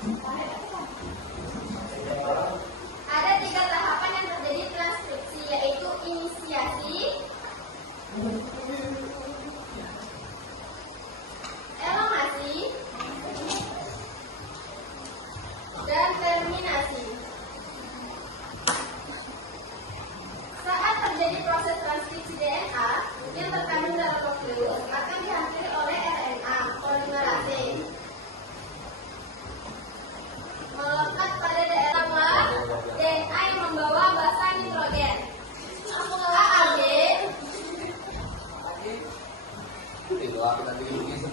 Ada 3 tahapan yang terjadi transkripsi, yaitu inisiasi, elongasi, dan terminasi. Saat terjadi proses transkripsi DNA yang terkandung dalam nukleus akan dihampiri oleh RNA polimerase melekat pada daerah DNA yang membawa basa nitrogen. AAG,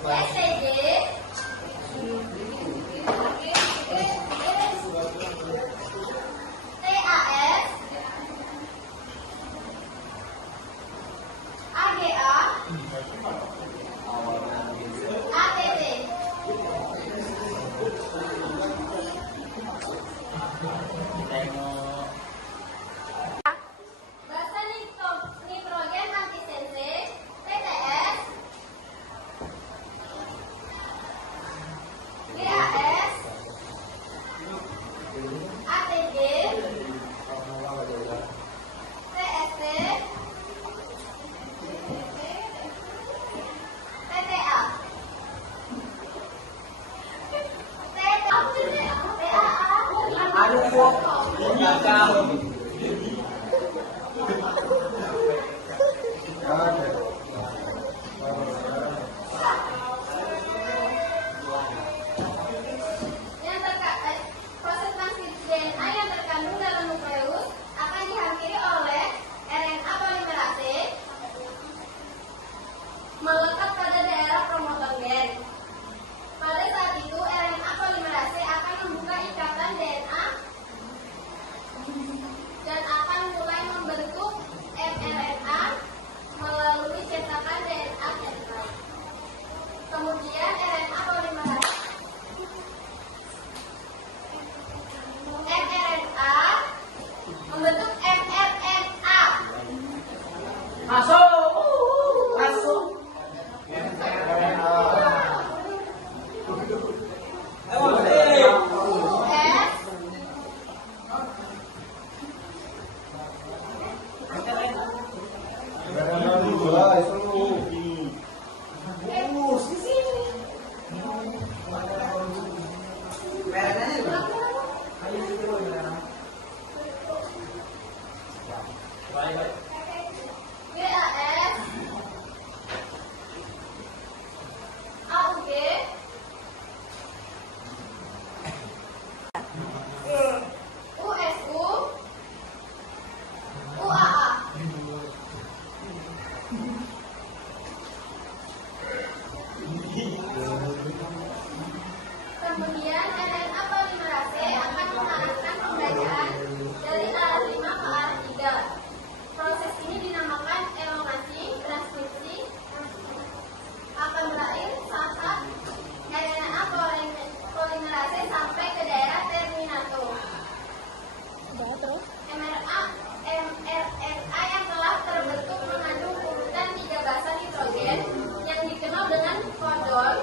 STG, TAS, AGA, ATT. Basa nitrogen antisense, TTS, GAS, ATG, TST, TTA. Proses transkripsi DNA yang terkandung dalam nukleus akan dihampiri oleh RNA polimerase melekat pada daerah promotor gen. Pada saat itu RNA polimerase akan membuka ikatan DNA dan akan mulai membentuk mRNA melalui cetakan DNA sentral. Kemudian RNA polimerase mRNA membentuk mRNA. Masuk. GAS, AUG, USU, UAA. Kemudian RNA polimerase akan mengarahkan pembacaan dari arah 5 ke arah 3. Proses ini dinamakan elongasi. Transkripsi akan berakhir saat RNA polimerase sampai ke daerah terminator. mRNA yang telah terbentuk mengandung urutan 3 basa nitrogen yang dikenal dengan kodon.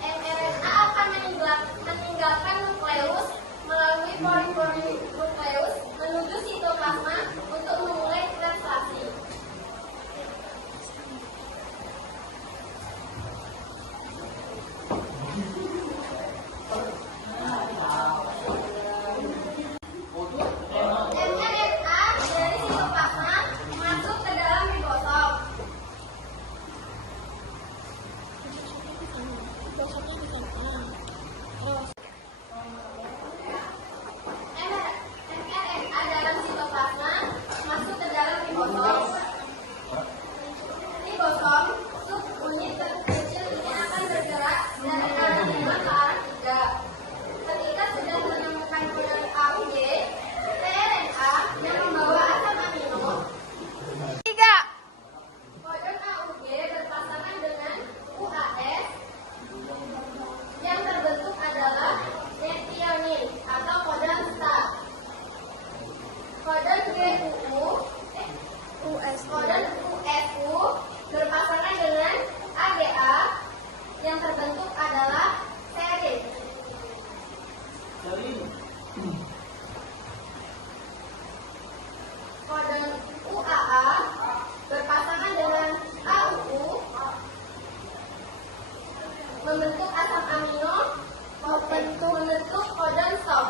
mRNA akan meninggalkan nukleus melalui pori-pori nukleus menuju sitoplasma untuk memulai translasi. mRNA dari sitoplasma masuk ke dalam ribosom. mRNA dalam sitoplasma masuk ke dalam ribosom. Ribosom, subunit terkecil ini akan bergerak dari arah 5 ke arah 3. Ketika sudah menemukan kodon AUG, tRNA yang membawa asam amino 3. Kodon AUG berpasangan dengan UAS yang terbentuk adalah membentuk asam amino, membentuk codon stop.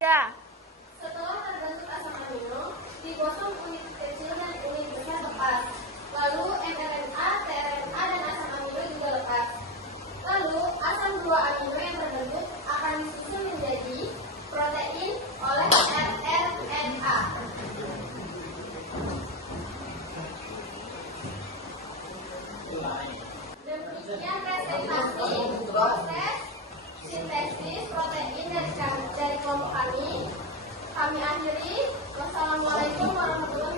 Ya. Setelah terbentuk asam amino, digosong unit kecil dan unit besar lepas. Lalu mRNA, tRNA, dan asam amino juga lepas. Lalu asam 2 amino yang terbentuk akan disusun menjadi protein oleh rRNA. Demikian presentasi proses sintesis protein dari kelompok kami. Kami akhiri. Wassalamualaikum warahmatullahi wabarakatuh.